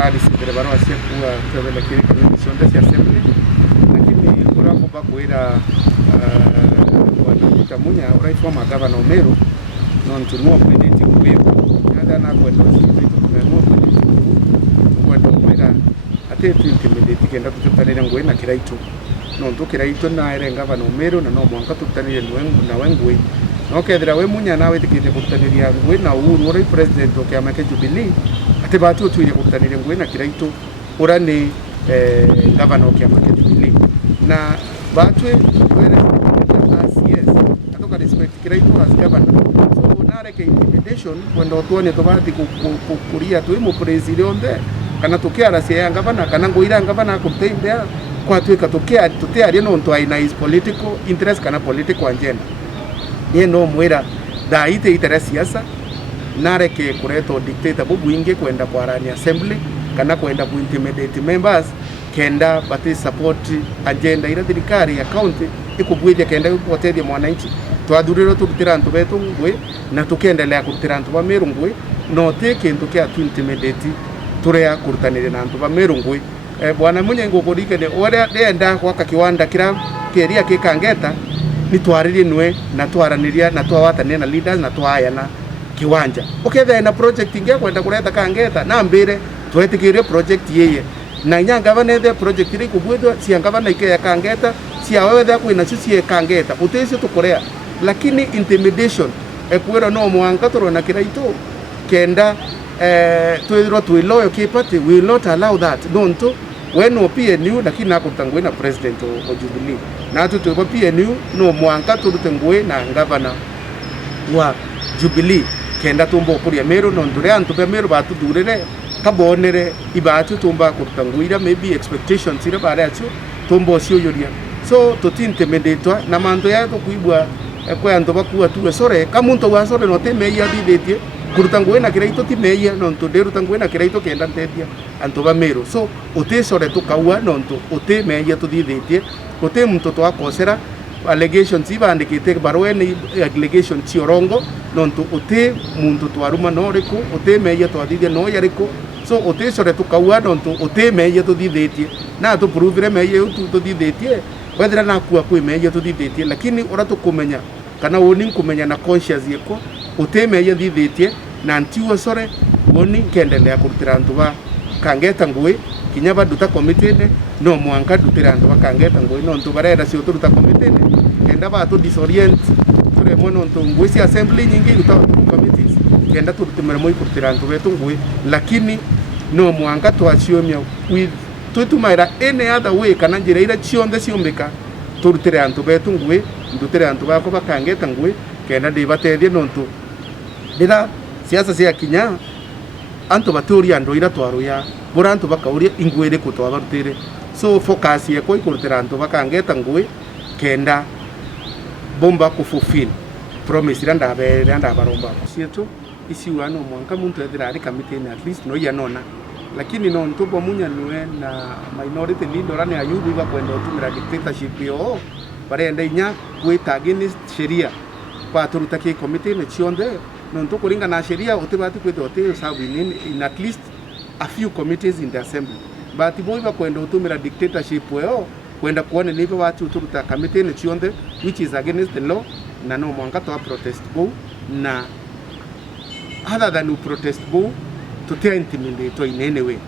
turari sindire barwa sekuwa twebele kiri commission de assembly lakini kuramo bakwira wanita munya uraitwa magavana Omero non tunua kweneti kwepo nada na kwenda sisi tumenua kweneti kwenda kwenda atetu intimidate kenda tutanire ngwe na kiraito non to kiraito na ere gavana Omero na no mwanka tutanire nwengu na wengwe no kedra we munya nawe tikite kutaniria ngwe na Uhuru uri president o kiama ke Jubilee ate batu tuire kutanire ngwe na kiraito urani gavana o kiama ke Jubilee na batu were yes atoka respect kiraito as governor so nare ke intimidation kwenda tuone to bati kukuria tu mu president kana tokea rasi ya gavana kana ngoira gavana kumtembea kwa tuika tokea tutearia no nto aina is political interest kana political agenda ye no mwera da ite itara siasa nare ke kureto dictator bubwinge kwenda kwa rani assembly kana kwenda ku intimidate members kenda bati support agenda ira thirikari ya county ikubwithia kenda kuoteria mwananchi twathuriro turutira antu betu ngwe na tukendelea kurutira antu ba Meru ngwe no te kintu kia tu intimidate turea kurutanire na antu ba Meru ngwe bwana munye ngokorike ne ore ndenda kwa kiwanda kira keria kikangeta ni twaririe nwe na twaraniria na twawatania na leaders na twayana kiwanja uketha na project inge kwenda kureta kangeta na mbere twetikirie project yeye na nyanga vanethe project iri kubwithwa sianga vana ike ya kangeta sia wewe tha kwina cie kangeta utesio tukorea lakini intimidation ekwira no mwanka turona kiraito kenda twiro twiloyo kipati will not allow that don't when no PNU lakini nakutangwe na president o Jubilee na tutu kwa PNU no mwanka turutengwe na gavana wa Jubilee kenda tumbo kuria Meru no ndure antu be Meru batu durere kabonere ibatu tumba kurutangwira maybe expectations ira bare acho tumbo sio yoria so tutintimidate na mando ya to kuibwa kwa antu bakuwa tuwe sore kamuntu wa sore no temeia didetie kurutangwe na kiraito timeia no ntuderu tangwe na kiraito kenda ntetia antu ba Meru so utesore tukawa no ntu utemeia tudidhetie ute muntu twakosera allegations ibandikite barwe ni allegation chiorongo no ntu uti muntu twaruma no riku utemeia twadithia no yariko so utesore tukawa no ntu utemeia tudidhetie na tu prove meia tu tudidhetie wethera na kuwa kwimeia tudidhetie lakini ora tukumenya kana woni kumenya na conscious yeko utemeia thidhetie na ntiwo sore woni kendelea kurutira antu ba kangeta ngwe kinya baduta committee ne no mwanka dutira antu ba kangeta ngwe no ntu barera si uturuta committee ne kenda ba to disorient ture mono ntu ngwe si assembly nyingi uta committees kenda turutimira moi kurutira antu betu ngwe lakini no mwanka twachiomia with tutumaira any other way kana njira ira chionde siombeka turutira antu betu ngwe ndutira antu bako bakangeta ngwe kenda ndibatethie no ntu ndira siasa cia kinya antu baturia ndo ira twaruya bora antu bakauria ingwire kutwa barutire so focus ye koi kurutira antu bakangeta ngwe kenda bomba ku fulfill promise ira ndabaromba sieto isi wano mwanka muntu ethira ari committee at least no ya nona lakini no ntupo munya nwe na minority leader ne ayubu iba kwenda utumira dictatorship yo barenda inya kwita against sheria kwa turutaki committee ne chionde no nto kuringa na sheria utibati kwita hotel sabu in at least a few committees in the assembly but boiba kwenda utumira dictatorship yo kwenda kuone nipo watu turuta committee ne chionde which is against the law na no mwanga to protest go na other than protest go to intimidate in any way